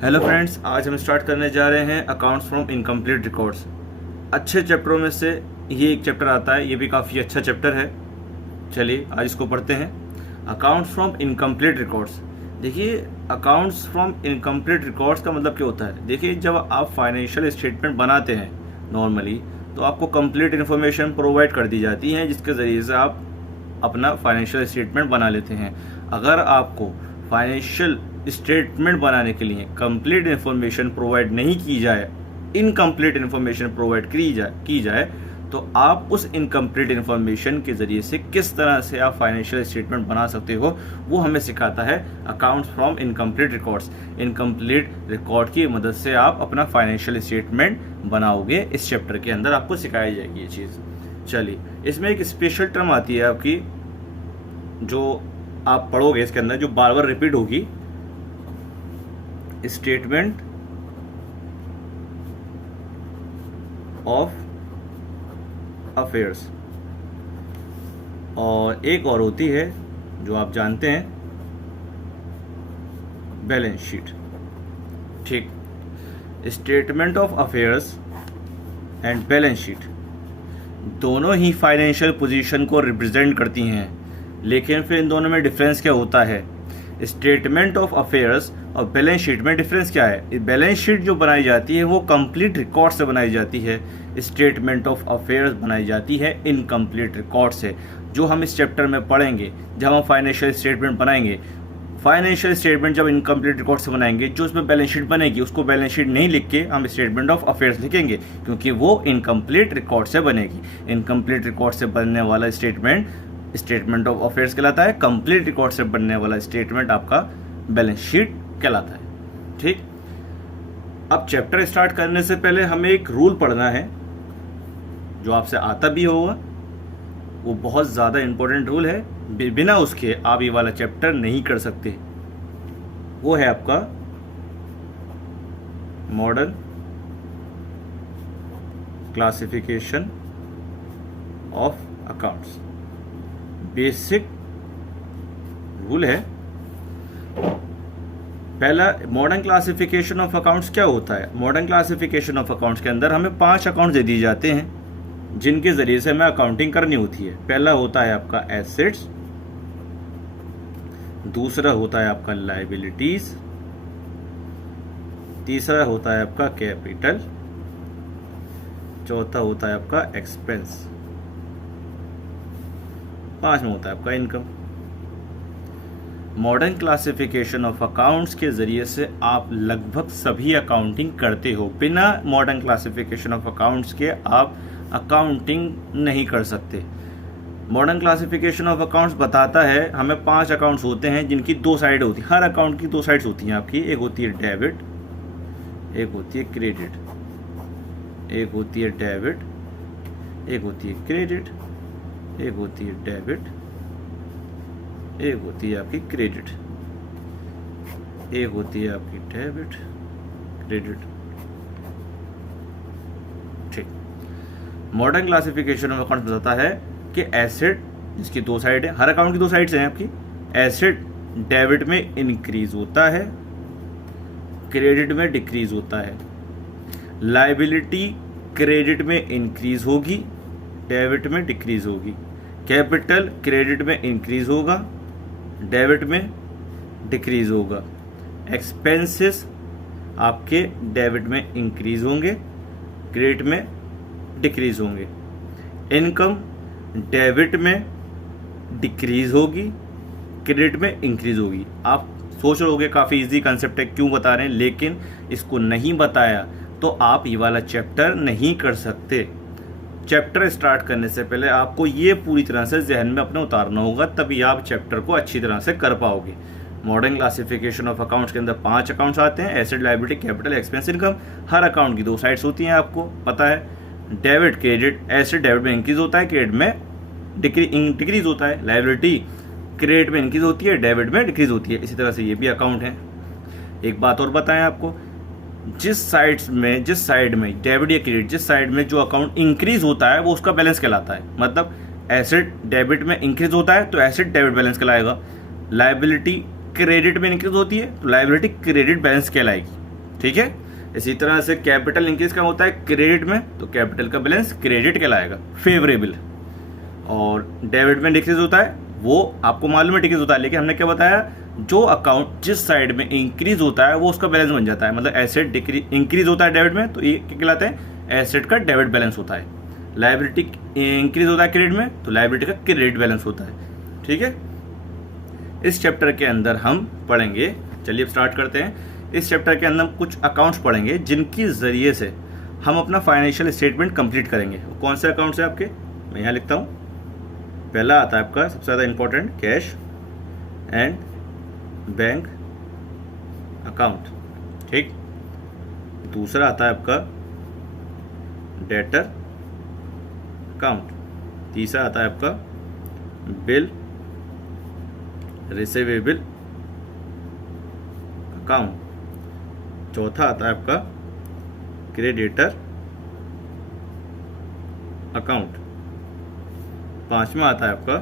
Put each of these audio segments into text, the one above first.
Hello friends, आज हम start करने जा रहे हैं अकाउंट्स फ्रॉम इनकम्प्लीट रिकॉर्ड्स। अच्छे चैप्टरों में से ये एक चैप्टर आता है, ये भी काफ़ी अच्छा चैप्टर है। चलिए आज इसको पढ़ते हैं। Accounts from incomplete records. देखिए, अकाउंट्स फ्रॉम इनकम्प्लीट रिकॉर्ड्स का मतलब क्या होता है। देखिए, जब आप फाइनेंशियल स्टेटमेंट बनाते हैं नॉर्मली, तो आपको कंप्लीट इन्फॉर्मेशन प्रोवाइड कर दी जाती है, जिसके ज़रिए से आप अपना फाइनेंशियल स्टेटमेंट बना लेते हैं। अगर आपको फाइनेंशियल स्टेटमेंट बनाने के लिए कंप्लीट इन्फॉर्मेशन प्रोवाइड नहीं की जाए, इनकम्प्लीट इन्फॉर्मेशन प्रोवाइड की जाए, तो आप उस इनकम्प्लीट इन्फॉर्मेशन के ज़रिए से किस तरह से आप फाइनेंशियल स्टेटमेंट बना सकते हो, वो हमें सिखाता है accounts from incomplete records. Incomplete record की मदद से आप अपना फाइनेंशियल स्टेटमेंट बनाओगे। इस चैप्टर के अंदर आपको सिखाई जाएगी ये चीज़। चलिए, इसमें एक स्पेशल टर्म आती है आपकी, जो आप पढ़ोगे इसके अंदर, जो बार बार रिपीट होगी। Statement of affairs. और एक और होती है जो आप जानते हैं, बैलेंस शीट। ठीक, statement of affairs and balance sheet दोनों ही फाइनेंशियल पोजीशन को रिप्रेजेंट करती हैं, लेकिन फिर इन दोनों में डिफरेंस क्या होता है। स्टेटमेंट ऑफ अफेयर्स और बैलेंस शीट में डिफरेंस क्या है। बैलेंस शीट जो बनाई जाती है वो कंप्लीट रिकॉर्ड से बनाई जाती है, स्टेटमेंट ऑफ अफेयर्स बनाई जाती है इनकम्प्लीट रिकॉर्ड से, जो हम इस चैप्टर में पढ़ेंगे। जब हम फाइनेंशियल स्टेटमेंट बनाएंगे, फाइनेंशियल स्टेटमेंट जब इनकम्प्लीट रिकॉर्ड से बनाएंगे, जो उसमें बैलेंस शीट बनेगी उसको बैलेंस शीट नहीं लिख के हम स्टेटमेंट ऑफ अफेयर्स लिखेंगे, क्योंकि वो इनकम्प्लीट रिकॉर्ड से बनेगी। इनकम्प्लीट रिकॉर्ड से बनने वाला स्टेटमेंट ऑफ अफेयर्स कहलाता है। कंप्लीट रिकॉर्ड से बनने वाला स्टेटमेंट आपका बैलेंस शीट कहलाता है। ठीक, अब चैप्टर स्टार्ट करने से पहले हमें एक रूल पढ़ना है, जो आपसे आता भी होगा। वो बहुत ज़्यादा इंपॉर्टेंट रूल है, बिना उसके आप ये वाला चैप्टर नहीं कर सकते। वो है आपका modern classification of accounts. Basic rule है। पहला, मॉडर्न क्लासिफिकेशन ऑफ अकाउंट्स क्या होता है। मॉडर्न क्लासिफिकेशन ऑफ अकाउंट्स के अंदर हमें 5 अकाउंट्स दे दिए जाते हैं, जिनके जरिए से हमें अकाउंटिंग करनी होती है। पहला होता है आपका एसेट्स, दूसरा होता है आपका लायबिलिटीज, तीसरा होता है आपका कैपिटल, चौथा होता है आपका एक्सपेंस, पांचवा होता है आपका income. Modern classification of accounts के ज़रिए से आप लगभग सभी अकाउंटिंग करते हो। बिना मॉडर्न क्लासिफिकेशन ऑफ अकाउंट्स के आप अकाउंटिंग नहीं कर सकते। मॉडर्न क्लासिफिकेशन ऑफ अकाउंट्स बताता है हमें 5 अकाउंट्स होते हैं, जिनकी 2 साइड होती है। हर अकाउंट की 2 साइड्स होती हैं आपकी। एक होती है डेबिट, एक होती है क्रेडिट। एक होती है डेबिट, एक होती है क्रेडिट, एक होती है डेबिट, एक होती है आपकी क्रेडिट, एक होती है आपकी डेबिट क्रेडिट। ठीक, मॉडर्न क्लासिफिकेशन ऑफ अकाउंट बताता है कि एसेट जिसकी 2 साइड है, हर अकाउंट की 2 साइड्स हैं आपकी। एसेट डेबिट में इंक्रीज होता है, क्रेडिट में डिक्रीज होता है। लायबिलिटी क्रेडिट में इंक्रीज होगी, डेबिट में डिक्रीज होगी। कैपिटल क्रेडिट में इंक्रीज होगा, डेबिट में डिक्रीज होगा। एक्सपेंसेस आपके डेबिट में इंक्रीज होंगे, क्रेडिट में डिक्रीज होंगे। इनकम डेबिट में डिक्रीज होगी, क्रेडिट में इंक्रीज होगी। आप सोच रहे होगे काफ़ी इजी कंसेप्ट है, क्यों बता रहे हैं, लेकिन इसको नहीं बताया तो आप ये वाला चैप्टर नहीं कर सकते। चैप्टर स्टार्ट करने से पहले आपको ये पूरी तरह से जहन में अपने उतारना होगा, तभी आप चैप्टर को अच्छी तरह से कर पाओगे। मॉडर्न क्लासिफिकेशन ऑफ अकाउंट्स के अंदर 5 अकाउंट्स आते हैं, asset, liability, capital, expense, income. हर अकाउंट की 2 साइड्स होती हैं, आपको पता है। डेबिट क्रेडिट, एसेट डेबिट में इंक्रीज होता है, क्रेडिट में डिक्रीज होता है। लायबिलिटी क्रेडिट में इंक्रीज होती है, डेबिट में डिक्रीज होती है। इसी तरह से ये भी अकाउंट है। एक बात और बताएं आपको, जिस साइड में डेबिट या क्रेडिट, जिस साइड में जो अकाउंट इंक्रीज होता है वो उसका बैलेंस कहलाता है। मतलब एसेट डेबिट में इंक्रीज होता है तो एसेट डेबिट बैलेंस कहलाएगा। लायबिलिटी क्रेडिट में इंक्रीज होती है तो लायबिलिटी क्रेडिट बैलेंस कहलाएगी। ठीक है। इसी तरह से कैपिटल इंक्रीज का होता है क्रेडिट में, तो कैपिटल का बैलेंस क्रेडिट कहलाएगा, फेवरेबल। और डेबिट में डिक्रीज होता है, वो आपको मालूम है डिक्रीज होता है, लेकिन हमने क्या बताया, जो अकाउंट जिस साइड में इंक्रीज होता है वो उसका बैलेंस बन जाता है। मतलब एसेट इंक्रीज होता है डेबिट में, तो ये क्या कहलाते हैं, एसेट का डेबिट बैलेंस होता है। लायबिलिटी इंक्रीज होता है क्रेडिट में, तो लायबिलिटी का क्रेडिट बैलेंस होता है। ठीक है, इस चैप्टर के अंदर हम पढ़ेंगे, चलिए अब स्टार्ट करते हैं। इस चैप्टर के अंदर हम कुछ अकाउंट्स पढ़ेंगे जिनकी जरिए से हम अपना फाइनेंशियल स्टेटमेंट कंप्लीट करेंगे। कौन से अकाउंट्स हैं आपके, मैं यहाँ लिखता हूँ। पहला आता है आपका सबसे ज़्यादा important, cash and bank account. ठीक, दूसरा आता है आपका डेटर अकाउंट। तीसरा आता है आपका बिल रिसीवेबल अकाउंट। चौथा आता है आपका क्रेडिटर अकाउंट। पांचवा आता है आपका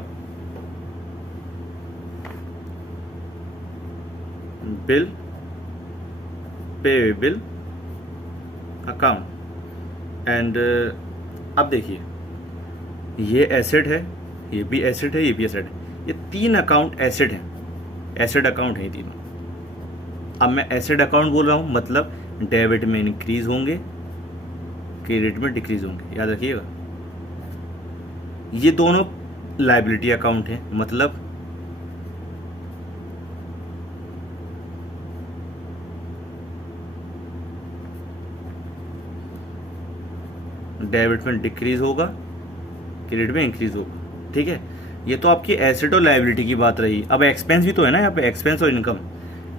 बिल पेएबल अकाउंट। एंड अब देखिए, ये एसेट है, ये भी एसेट है, ये भी एसेट है। ये तीन अकाउंट एसेट हैं, एसेट अकाउंट है ये तीनों। अब मैं एसेट अकाउंट बोल रहा हूँ, मतलब डेबिट में इंक्रीज होंगे, क्रेडिट में डिक्रीज होंगे, याद रखिएगा। ये दोनों लायबिलिटी अकाउंट है, मतलब डेबिट में डिक्रीज होगा, क्रेडिट में इंक्रीज होगा। ठीक है, ये तो आपकी एसेट और लायबिलिटी की बात रही। अब एक्सपेंस भी तो है ना यहाँ पे, एक्सपेंस और इनकम।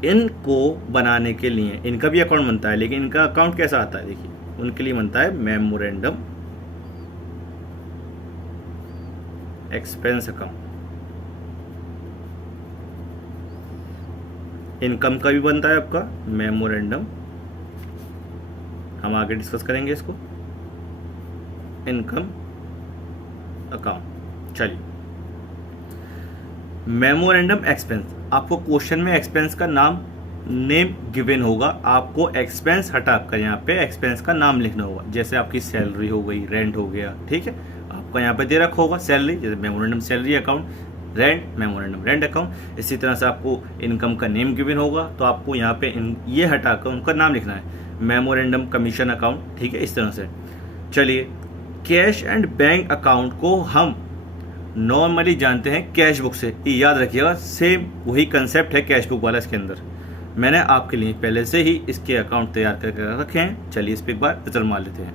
इनको बनाने के लिए इनका भी अकाउंट बनता है, लेकिन इनका अकाउंट कैसा आता है देखिए, उनके लिए बनता है मेमोरेंडम एक्सपेंस अकाउंट। इनकम का भी बनता है आपका मेमोरेंडम, हम आगे डिस्कस करेंगे इसको, इनकम अकाउंट। चलिए, मेमोरेंडम एक्सपेंस, आपको क्वेश्चन में एक्सपेंस का नेम गिवन होगा, आपको एक्सपेंस हटाकर यहाँ पे एक्सपेंस का नाम लिखना होगा। जैसे आपकी सैलरी हो गई, रेंट हो गया, ठीक है, आपका यहाँ पे दे रखा होगा सैलरी, जैसे memorandum salary account, rent memorandum rent account. इसी तरह से आपको इनकम का नेम गिवन होगा, तो आपको यहाँ पे ये हटाकर उनका नाम लिखना है, मेमोरेंडम कमीशन अकाउंट। ठीक है, इस तरह से। चलिए, कैश एंड बैंक अकाउंट को हम नॉर्मली जानते हैं कैश बुक से, ये याद रखिएगा, सेम वही कंसेप्ट है कैश बुक वाला। इसके अंदर मैंने आपके लिए पहले से ही इसके अकाउंट तैयार करके रखे हैं। चलिए इस पर एक बार नजर मार लेते हैं।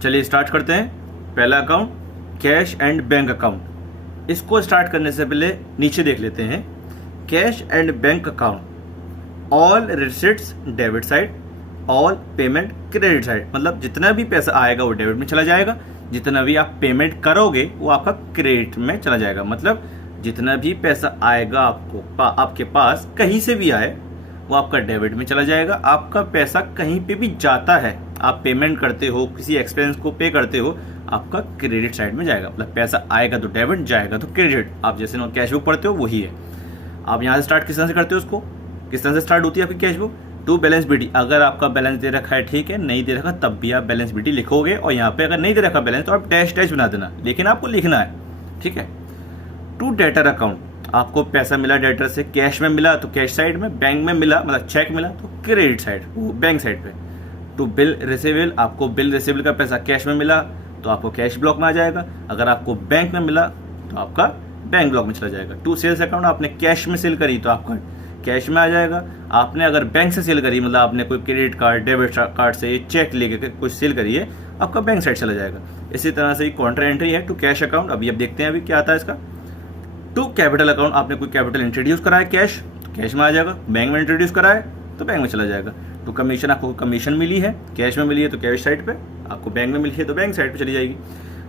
चलिए स्टार्ट करते हैं। पहला account cash and bank account. इसको स्टार्ट करने से पहले नीचे देख लेते हैं, cash and bank account, all receipts debit side, all payment credit side. मतलब जितना भी पैसा आएगा वो डेबिट में चला जाएगा, जितना भी आप पेमेंट करोगे वो आपका क्रेडिट में चला जाएगा। मतलब जितना भी पैसा आएगा आपके पास कहीं से भी आए वो आपका डेबिट में चला जाएगा। आपका पैसा कहीं पे भी जाता है, आप पेमेंट करते हो, किसी एक्सपेंस को पे करते हो, आपका क्रेडिट साइड में जाएगा। मतलब पैसा आएगा तो डेबिट, जाएगा तो क्रेडिट। आप जैसे कैश बुक पढ़ते हो वही है। आप यहाँ से स्टार्ट किस तरह से करते हो, उसको किस तरह से स्टार्ट होती है आपकी cash book, to balance BT. अगर आपका बैलेंस दे रखा है ठीक है, नहीं दे रखा तब भी आप बैलेंस बीटी लिखोगे, और यहाँ पे अगर नहीं दे रखा बैलेंस तो आप डैश डैश बना देना, लेकिन आपको लिखना है। ठीक है, टू डेटर अकाउंट, आपको पैसा मिला डेटर से, कैश में मिला तो कैश साइड में, बैंक में मिला मतलब चेक मिला तो क्रेडिट साइड, वो बैंक साइड पे। टू बिल रिसीवेबल, आपको बिल रिसीवेबल का पैसा कैश में मिला तो आपको कैश ब्लॉक में आ जाएगा, अगर आपको बैंक में मिला तो आपका बैंक ब्लॉक में चला जाएगा। टू सेल्स अकाउंट, आपने कैश में सेल करी तो आपका कैश में आ जाएगा। आपने अगर बैंक से सेल करी, मतलब आपने कोई क्रेडिट कार्ड डेबिट कार्ड से चेक लेके कुछ सेल करी है, आपका बैंक साइड चला जाएगा। इसी तरह से काउंटर एंट्री है टू कैश अकाउंट। अभी अब देखते हैं अभी क्या आता है इसका। टू कैपिटल अकाउंट, आपने कोई कैपिटल इंट्रोड्यूस करा है कैश, तो कैश में आ जाएगा। बैंक में इंट्रोड्यूस करा है तो बैंक में चला जाएगा। टू कमीशन, आपको कमीशन मिली है, कैश में मिली है तो कैश साइड पे, आपको बैंक में मिली है तो बैंक साइड पे चली जाएगी।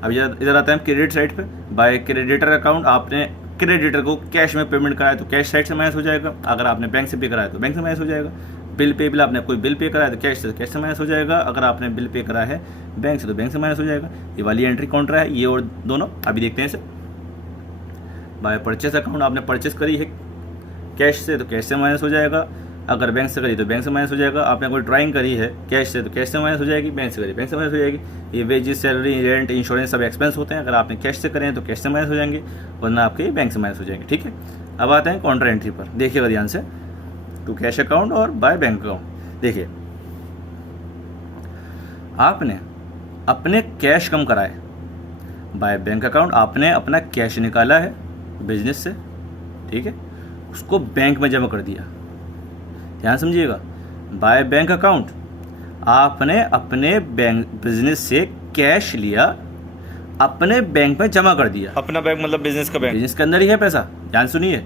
अब इधर आता है क्रेडिट साइड पे। बाय क्रेडिटर अकाउंट, आपने क्रेडिटर को कैश में पेमेंट कराया तो कैश साइड से माइनस हो जाएगा, अगर आपने बैंक से पे कराया तो बैंक से माइनस हो जाएगा। बिल पेबल, आपने कोई बिल पे कराया तो कैश से माइनस हो जाएगा, अगर आपने बिल पे करा है बैंक से तो बैंक से माइनस हो जाएगा। ये वाली एंट्री काउंटर है, ये और दोनों अभी देखते हैं इसे। बाय परचेस अकाउंट, आपने परचेस करी है कैश से तो कैश से माइनस हो जाएगा, अगर बैंक से करी तो बैंक से माइनस हो जाएगा, आपने कोई ड्राइंग करी है कैश से तो कैश से माइनस हो जाएगी, बैंक से करी बैंक से माइनस हो जाएगी। ये वेजेस, सैलरी, रेंट, इंश्योरेंस सब एक्सपेंस होते हैं, अगर आपने कैश से करें तो कैश से माइनस हो जाएंगे, वरना आपके बैंक से माइनस हो जाएंगे। ठीक है, अब आते हैं काउंटर एंट्री पर, देखिएगा ध्यान से, टू कैश अकाउंट और बाय बैंक अकाउंट। देखिए आपने अपने कैश कम कराए, बाय बैंक अकाउंट आपने अपना कैश निकाला है बिजनेस से, ठीक है, उसको बैंक में जमा कर दिया। ध्यान समझिएगा, बाय बैंक अकाउंट आपने अपने बैंक बिजनेस से कैश लिया, अपने बैंक में जमा कर दिया। अपना बैंक मतलब बिजनेस का बैंक, बिजनेस के अंदर ही है पैसा, ध्यान सुनिए,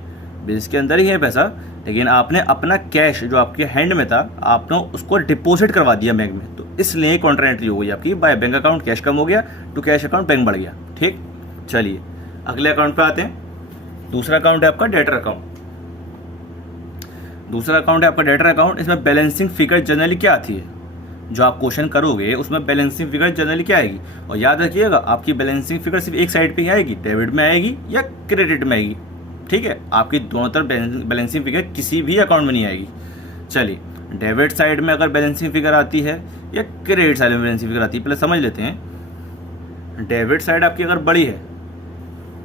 बिजनेस के अंदर ही है पैसा, लेकिन आपने अपना कैश जो आपके हैंड में था आपने उसको डिपॉजिट करवा दिया बैंक में, तो इसलिए काउंटर एंट्री हो गई आपकी। बाय बैंक अकाउंट कैश कम हो गया, टू कैश अकाउंट बैंक बढ़ गया। ठीक, चलिए अगले अकाउंट पे आते हैं। दूसरा अकाउंट है आपका डेटर अकाउंट। दूसरा अकाउंट है आपका डेटर अकाउंट। इसमें बैलेंसिंग फिगर जनरली क्या आती है, जो आप क्वेश्चन करोगे उसमें बैलेंसिंग फिगर जनरली क्या आएगी, और याद रखिएगा आपकी बैलेंसिंग फिगर सिर्फ एक साइड पे ही आएगी, डेबिट में आएगी या क्रेडिट में आएगी। ठीक है, आपकी दोनों तरफ बैलेंसिंग फिगर किसी भी अकाउंट में नहीं आएगी। चलिए डेबिट साइड में अगर बैलेंसिंग फिगर आती है या क्रेडिट साइड में बैलेंसिंग फिगर आती है, पहले समझ लेते हैं। डेबिट साइड आपकी अगर बड़ी है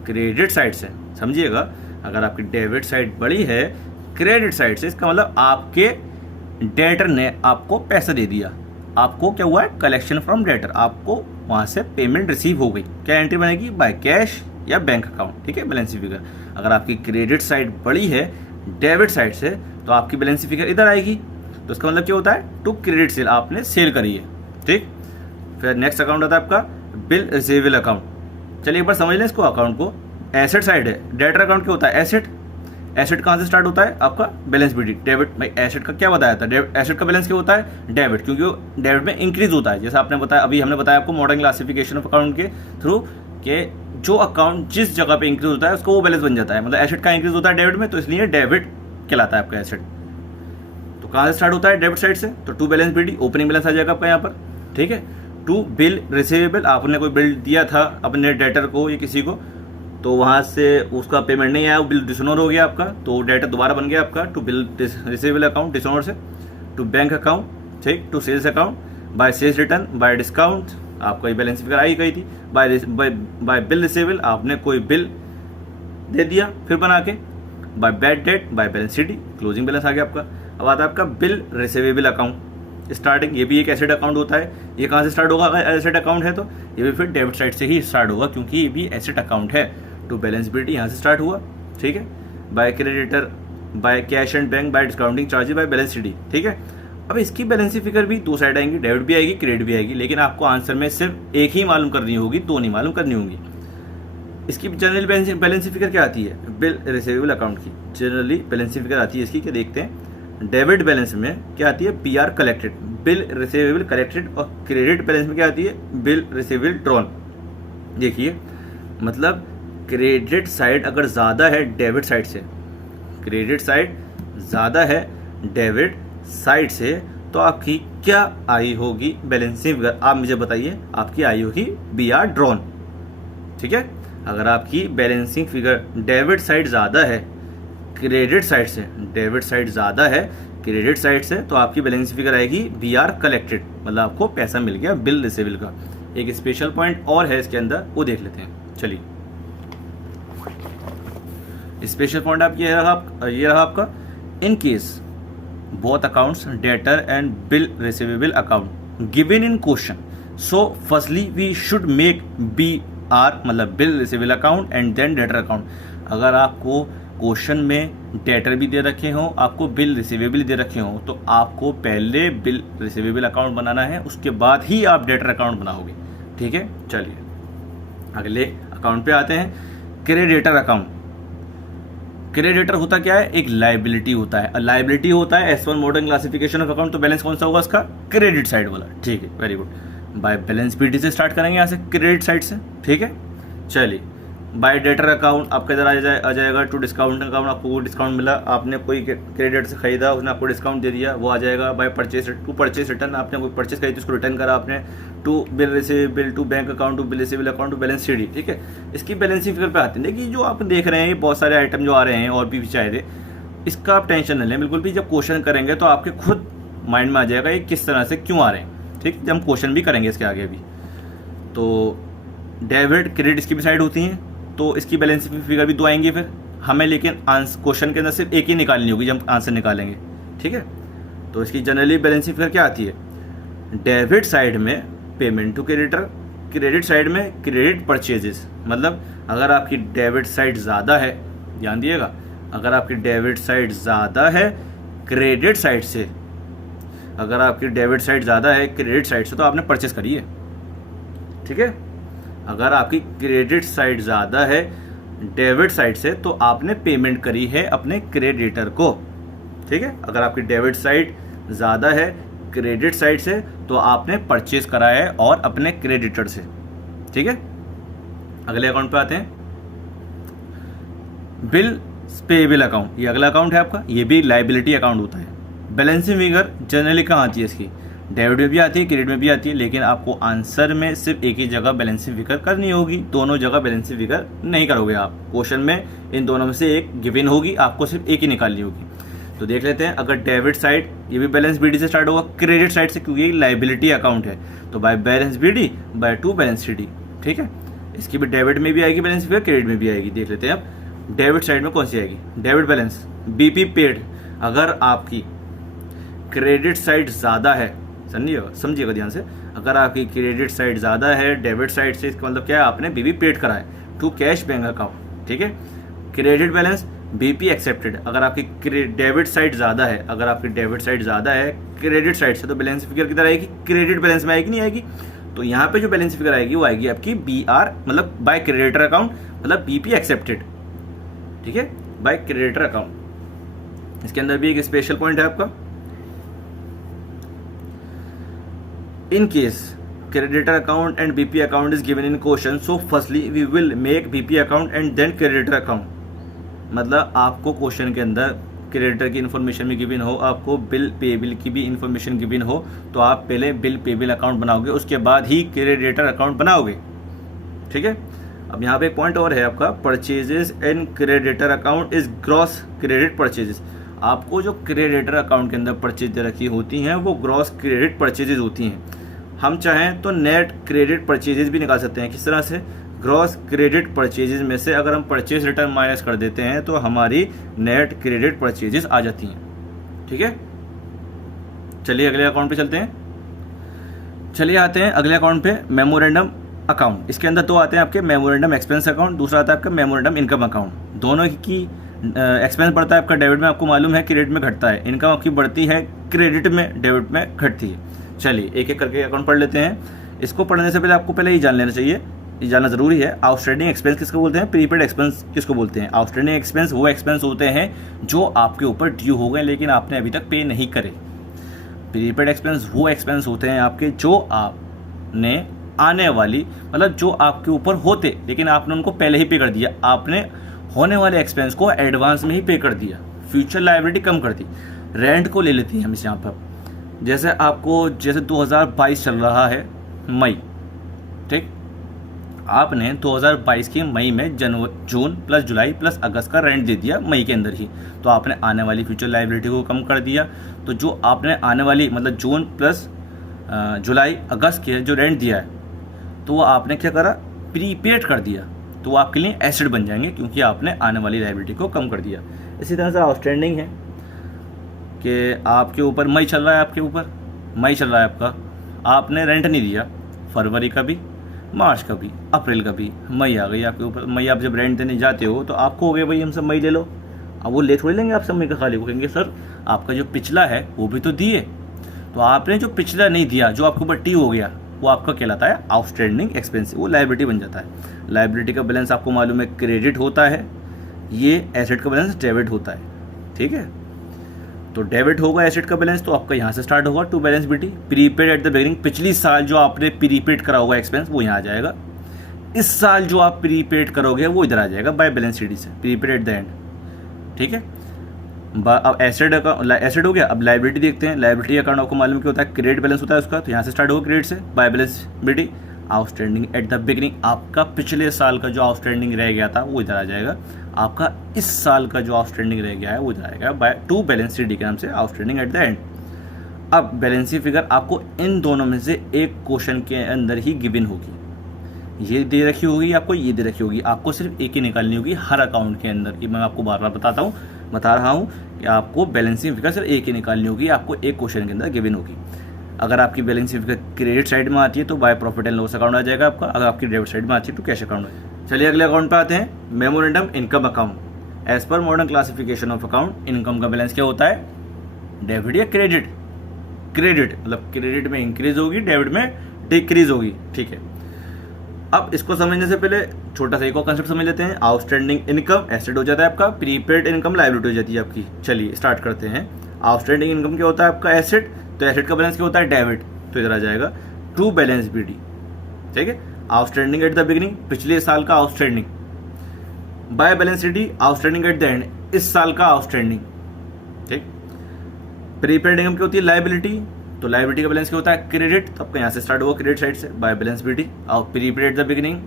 क्रेडिट साइड से, समझिएगा, अगर आपकी डेबिट साइड बड़ी है क्रेडिट साइड से, इसका मतलब आपके डेटर ने आपको पैसा दे दिया, आपको क्या हुआ है, कलेक्शन फ्रॉम डेटर, आपको वहाँ से पेमेंट रिसीव हो गई। क्या एंट्री बनेगी, बाय कैश या बैंक अकाउंट। ठीक है, बैलेंसिंग फिगर अगर आपकी क्रेडिट साइड बड़ी है डेबिट साइड से तो आपकी बैलेंसिंग फिगर इधर आएगी, तो इसका मतलब क्या होता है, टू क्रेडिट सेल, आपने सेल करी है। ठीक, फिर नेक्स्ट अकाउंट आता है आपका बिल रिसीवेबल अकाउंट। चलिए एक बार समझ लें इसको, अकाउंट को, एसेट साइड है, डेटर अकाउंट क्या होता है, एसेट। एसेट कहाँ से स्टार्ट होता है, आपका बैलेंस शीट, डेबिट। भाई एसेट का क्या बताया था, एसेट का बैलेंस क्या होता है, डेबिट, क्योंकि वो डेबिट में इंक्रीज होता है। जैसे आपने बताया, अभी हमने बताया आपको मॉडर्न क्लासिफिकेशन ऑफ अकाउंट के थ्रू कि जो अकाउंट जिस जगह पे इंक्रीज होता है उसको वो बैलेंस बन जाता है। मतलब एसेट का इंक्रीज होता है डेबिट में, तो इसलिए डेबिट कहलाता है आपका एसेट। तो कहाँ से स्टार्ट होता है, डेबिट साइड से, तो to balance sheet, opening balance आ जाएगा आपका यहाँ पर। ठीक है, टू बिल रिसीवेबल, आपने कोई बिल दिया था अपने डेटर को या किसी को, तो वहाँ से उसका पेमेंट नहीं आया, वो बिल डिसऑनर हो गया आपका, तो डेटर दोबारा बन गया आपका, to bill receivable account dishonour से, टू बैंक अकाउंट, ठीक, to sales account, by sales return, by discount, आपका ये बैलेंस फिगर आई गई थी, बाय बिल रिसीवेबल, आपने कोई बिल दे दिया फिर बना के, by bad debt, by balance sheet, closing balance आ गया आपका। अब आता है आपका बिल रिसीवेबल अकाउंट स्टार्टिंग, ये भी एक एसेट अकाउंट होता है। ये कहाँ से स्टार्ट होगा, अगर एसेट अकाउंट है तो ये भी फिर डेबिट साइड से ही स्टार्ट होगा, क्योंकि ये भी एसेट अकाउंट है। टू बैलेंस शीट यहाँ से स्टार्ट हुआ, ठीक है, by creditor, by cash and bank, by discounting charges, by balance sheet. ठीक है, अब इसकी बैलेंस फिगर भी दो साइड आएंगी, डेबिट भी आएगी क्रेडिट भी आएगी, लेकिन आपको आंसर में सिर्फ एक ही मालूम करनी होगी, दो नहीं मालूम करनी होंगी। इसकी जनरली बैलेंस फिगर क्या आती है, बिल रिसीवेबल अकाउंट की जनरली बैलेंस फिगर आती है इसकी, क्या देखते हैं, डेबिट बैलेंस में क्या आती है, PR collected, bill receivable collected, और क्रेडिट बैलेंस में क्या आती है, बिल रिसीवेबल ड्रॉन। देखिए मतलब क्रेडिट साइड अगर ज़्यादा है डेबिट साइड से, क्रेडिट साइड ज़्यादा है डेबिट साइड से, तो आपकी क्या आई होगी बैलेंसिंग फिगर, आप मुझे बताइए, आपकी आई होगी बी आर ड्रॉन। ठीक है, अगर आपकी बैलेंसिंग फिगर डेबिट साइड ज़्यादा है क्रेडिट साइड से, डेबिट साइड ज़्यादा है क्रेडिट साइड से, तो आपकी बैलेंसिंग फिगर आएगी बी आर कलेक्टेड, मतलब आपको पैसा मिल गया बिल रिसीवेबल का। एक स्पेशल पॉइंट और है इसके अंदर, वो देख लेते हैं। चलिए स्पेशल पॉइंट आप ये रहा आपका, in case both accounts debtor and bill receivable account given in question, so firstly we should make B R मतलब bill receivable account and then debtor account. अगर आपको क्वेश्चन में डेटर भी दे रखे हों, आपको बिल रिसीवेबल दे रखे हों, तो आपको पहले बिल रिसीवेबल अकाउंट बनाना है, उसके बाद ही आप डेटर अकाउंट बनाओगे। ठीक है, चलिए अगले अकाउंट पे आते हैं, क्रेडिटर अकाउंट। क्रेडिटर होता क्या है, एक लाइबिलिटी होता है, लाइबिलिटी होता है as per modern classification of account, तो बैलेंस कौन सा होगा उसका, क्रेडिट साइड वाला। ठीक है, very good, by balance sheet से स्टार्ट करेंगे यहाँ से क्रेडिट साइड से। ठीक है, चलिए बाय डेटर अकाउंट आपका इधर आ जाएगा, टू डिस्काउंट अकाउंट, आपको कोई डिस्काउंट मिला, आपने कोई क्रेडिट से खरीदा, उसने आपको डिस्काउंट दे दिया, वो आ जाएगा। By purchase, to purchase return, आपने कोई परचेज खरीदी उसको रिटर्न करा आपने, to bill receivable, to bank account, to bill receivable account, to balance sheet. ठीक है, इसकी बैलेंसिंग फिगर पे आते हैं। देखिए जो आप देख रहे हैं बहुत सारे आइटम जो आ रहे हैं और भी चाहे थे, इसका आप टेंशन न लें बिल्कुल भी, जब क्वेश्चन करेंगे तो आपके खुद माइंड में आ जाएगा ये किस तरह से क्यों आ रहे हैं, ठीक, जब हम क्वेश्चन भी करेंगे इसके आगे भी। तो डेबिट क्रेडिट इसकी भी साइड होती हैं, तो इसकी बैलेंस फिगर भी दो आएंगे फिर हमें, लेकिन आंसर क्वेश्चन के अंदर सिर्फ एक ही निकालनी होगी जब आंसर निकालेंगे, ठीक है। तो इसकी जनरली बैलेंस फिगर क्या आती है, डेबिट साइड में payment to creditor, credit side में क्रेडिट परचेजेस। मतलब अगर आपकी डेबिट साइड ज़्यादा है, ध्यान दिएगा, अगर आपकी डेबिट साइड ज़्यादा है क्रेडिट साइड से, अगर आपकी डेबिट साइड ज़्यादा है क्रेडिट साइड से तो आपने परचेस करी है, ठीक है। अगर आपकी क्रेडिट साइड ज़्यादा है डेबिट साइड से तो आपने पेमेंट करी है अपने क्रेडिटर को, ठीक है। अगर आपकी डेबिट साइड ज़्यादा है क्रेडिट साइड से तो आपने परचेज करा है और अपने क्रेडिटर से, ठीक है। अगले अकाउंट पे आते हैं, बिल पेएबल अकाउंट। ये अगला अकाउंट है आपका, ये भी लाइबिलिटी अकाउंट होता है। बैलेंसिंग फिगर जनरली कहाँ आती है इसकी, डेबिट में भी आती है क्रेडिट में भी आती है, लेकिन आपको आंसर में सिर्फ एक ही जगह बैलेंसिंग फिगर करनी होगी, दोनों जगह बैलेंसिंग फिगर नहीं करोगे आप। क्वेश्चन में इन दोनों में से एक गिवन होगी, आपको सिर्फ एक ही निकालनी होगी। तो देख लेते हैं, अगर डेबिट साइड ये भी बैलेंस बीडी से स्टार्ट होगा क्रेडिट साइड से, क्योंकि ये लाइबिलिटी अकाउंट है, तो by balance BD by to balance CD, ठीक है। इसकी भी डेबिट में भी आएगी बैलेंस फिगर, क्रेडिट में भी आएगी। देख लेते हैं अब डेबिट साइड में कौन सी आएगी, डेबिट बैलेंस बीपी पेड। अगर आपकी क्रेडिट साइड ज़्यादा है, समझिएगा ध्यान से, अगर आपकी क्रेडिट साइड ज़्यादा है डेबिट साइड से, इसका मतलब क्या है, आपने बीपी पेड करा है टू कैश बैंक अकाउंट, ठीक है। Credit balance BP accepted. अगर आपकी डेबिट साइड ज़्यादा है, अगर आपकी डेबिट साइड ज़्यादा है क्रेडिट साइड से तो बैलेंस फिगर किधर आएगी, क्रेडिट बैलेंस में आएगी, नहीं आएगी। तो यहाँ पे जो बैलेंस फिगर आएगी वो आएगी आपकी BR, मतलब बाय क्रेडिटर अकाउंट, मतलब बीपी एक्सेप्टेड, ठीक है, बाय क्रेडिटर अकाउंट। इसके अंदर भी एक स्पेशल पॉइंट है आपका, in case creditor account and BP account is given in question, so firstly we will make BP account and then creditor account। मतलब आपको क्वेश्चन के अंदर क्रेडिटर की इन्फॉर्मेशन भी गिवन हो, आपको बिल पेएबल की भी इन्फॉर्मेशन गिवन हो, तो आप पहले बिल पेएबल अकाउंट बनाओगे, उसके बाद ही क्रेडिटर अकाउंट बनाओगे, ठीक है। अब यहाँ पे एक पॉइंट और है आपका, purchases and creditor account is gross credit purchases. आपको जो क्रेडिटर अकाउंट के अंदर परचेज रखी होती हैं वो ग्रॉस क्रेडिट परचेजेज होती हैं। हम चाहें तो नेट क्रेडिट परचेजेज भी निकाल सकते हैं। किस तरह से, ग्रॉस क्रेडिट परचेजेज में से अगर हम परचेज रिटर्न माइनस कर देते हैं तो हमारी नेट क्रेडिट परचेजेज आ जाती हैं, ठीक है। चलिए अगले अकाउंट पे चलते हैं, चलिए आते हैं अगले अकाउंट पे, मेमोरेंडम अकाउंट। इसके अंदर दो आते हैं आपके, मेमोरेंडम एक्सपेंस अकाउंट, दूसरा आता है आपका मेमोरेंडम इनकम अकाउंट। दोनों की एक्सपेंस बढ़ता है आपका डेबिट में, आपको मालूम है, क्रेडिट में घटता है। इनकम आपकी बढ़ती है क्रेडिट में, डेबिट में घटती है। चलिए एक एक करके अकाउंट पढ़ लेते हैं। इसको पढ़ने से पहले आपको पहले ये जान लेना चाहिए, ये जानना ज़रूरी है, आउटस्टैंडिंग एक्सपेंस किसको बोलते हैं, प्रीपेड एक्सपेंस किसको बोलते हैं। आउटस्टैंडिंग एक्सपेंस वो एक्सपेंस होते हैं जो आपके ऊपर ड्यू हो गए लेकिन आपने अभी तक पे नहीं करे। प्रीपेड एक्सपेंस वो एक्सपेंस होते हैं आपके जो आपने आने वाली, मतलब जो आपके ऊपर होते लेकिन आपने उनको पहले ही पे कर दिया, आपने होने वाले एक्सपेंस को एडवांस में ही पे कर दिया, फ्यूचर लायबिलिटी कम कर दी। रेंट को ले लेते हैं हम इस यहाँ पर, जैसे आपको, जैसे 2022 चल रहा है मई, ठीक, आपने 2022 की मई में जून प्लस जुलाई प्लस अगस्त का रेंट दे दिया मई के अंदर ही, तो आपने आने वाली फ्यूचर लायबिलिटी को कम कर दिया। तो जो आपने आने वाली, मतलब जून प्लस जुलाई अगस्त के जो रेंट दिया है तो वो आपने क्या करा, प्रीपेड कर दिया, तो वो आपके लिए एसेट बन जाएंगे क्योंकि आपने आने वाली लायबिलिटी को कम कर दिया। इसी तरह से आउटस्टैंडिंग है कि आपके ऊपर मई चल रहा है, आपके ऊपर मई चल रहा है आपका, आपने रेंट नहीं दिया फरवरी का भी, मार्च का भी, अप्रैल का भी, मई आ गई आपके ऊपर। मई आप जब रेंट देने जाते हो तो आपको हो गया भाई हमसे मई ले लो, अब वो ले थोड़ी लेंगे आप सब मई का खाली, वो कहेंगे सर आपका जो पिछला है वो भी तो दिए, तो आपने जो पिछला नहीं दिया जो आपके ऊपर टी हो गया वो आपका कहलाता है आउटस्टैंडिंग एक्सपेंस, वो लायबिलिटी बन जाता है। लायबिलिटी का बैलेंस आपको मालूम है क्रेडिट होता है, ये एसेट का बैलेंस डेबिट होता है, ठीक है। तो डेबिट होगा एसेट का बैलेंस, तो आपका यहाँ से स्टार्ट होगा to balance BT, prepaid at the beginning, पिछली साल जो आपने प्रीपेड करा होगा एक्सपेंस वो यहाँ आ जाएगा, इस साल जो आप प्रीपेड करोगे वो इधर आ जाएगा बाय बैलेंस शीट से, प्रीपेड एट द एंड, ठीक है। अब एसेट हो गया। अब लायबिलिटी देखते हैं, लायबिलिटी अकाउंट आपको मालूम क्या होता है, क्रेडिट बैलेंस होता है उसका, तो यहाँ से स्टार्ट होगा क्रेडिट से by balance BT, outstanding at the beginning, आपका पिछले साल का जो आउटस्टैंडिंग रह गया था वो इधर आ जाएगा, आपका इस साल का जो आउटस्टैंडिंग रह गया है वो इधर आएगा बाय टू बैलेंस शीट के नाम से आउटस्टैंडिंग एट द एंड। अब बैलेंस शीट फिगर आपको इन दोनों में से एक क्वेश्चन के अंदर ही गिवन होगी, ये दे रखी होगी आपको, ये दे रखी होगी, आपको सिर्फ एक ही निकालनी होगी हर अकाउंट के अंदर की। मैं आपको बार बार बता रहा हूँ कि आपको बैलेंस शीट फिगर सिर्फ एक ही निकालनी होगी, आपको एक क्वेश्चन के अंदर गिवन होगी। अगर आपकी balance sheet figure credit side में आती है तो by profit and loss account आ जाएगा आपका, अगर आपकी डेबिट साइड में आती है तो कैश अकाउंट आ जाएगा। चलिए अगले अकाउंट पे आते हैं, memorandum income account. As per modern classification of account, income का बैलेंस क्या होता है, डेबिट या क्रेडिट? क्रेडिट, मतलब क्रेडिट में इंक्रीज होगी, डेबिट में डिक्रीज होगी, ठीक है। अब इसको समझने से पहले छोटा सा एक और कंसेप्ट समझ लेते हैं। आउटस्टैंडिंग इनकम एसेट हो जाता है आपका, प्रीपेड इनकम लायबिलिटी हो जाती है आपकी। चलिए स्टार्ट करते हैं। आउटस्टैंडिंग इनकम क्या होता है आपका, एसेट, तो एसेट का बैलेंस क्या होता है, डेबिट, तो इधर आ जाएगा टू बैलेंस बीडी, ठीक है। आउटस्टैंडिंग एट द बिगिनिंग, पिछले साल का outstanding, bye balance sheet outstanding at the and, इस साल का आउटस्टैंडिंग, ठीक। प्रीपेड इनकम क्या होती है, लायबिलिटी, तो लायबिलिटी का बैलेंस क्या होता है, क्रेडिट, तो आपका यहाँ से स्टार्ट हुआ क्रेडिट साइड से, बाय बैलेंस बीडी। और prepaid at the beginning,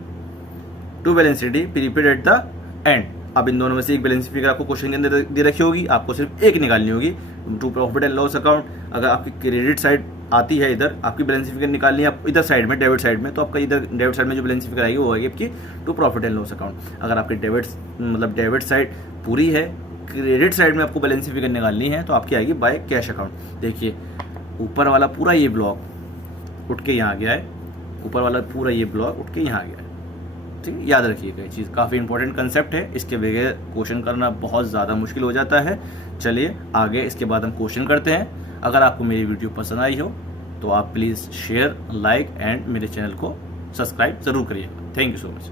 to balance sheet, prepaid at the end. अब इन दोनों में से एक बैलेंस फिगर आपको क्वेश्चन के अंदर दे रखी होगी, आपको सिर्फ एक निकालनी होगी to profit and loss account. अगर आपकी क्रेडिट साइड आती है इधर, आपकी बैलेंस फिगर निकालनी है इधर साइड में, डेबिट साइड में, तो आपका इधर डेबिट साइड में जो बैलेंस फिगर आएगी वो आएगी आपकी to profit and loss account. अगर आपकी डेबिट साइड पूरी है, क्रेडिट साइड में आपको बैलेंस फिगर निकालनी है तो आपकी आएगी बाय कैश अकाउंट। देखिए ऊपर वाला पूरा ये ब्लॉक उठ के यहाँ गया है, ऊपर वाला पूरा ये ब्लॉक उठ के यहाँ गया है, ठीक है। याद रखिएगा ये चीज़, काफ़ी इंपॉर्टेंट कंसेप्ट है, इसके बगैर क्वेश्चन करना बहुत ज़्यादा मुश्किल हो जाता है। चलिए आगे इसके बाद हम क्वेश्चन करते हैं। अगर आपको मेरी वीडियो पसंद आई हो तो आप प्लीज़ शेयर, लाइक एंड मेरे चैनल को सब्सक्राइब ज़रूर करिएगा। Thank you so much.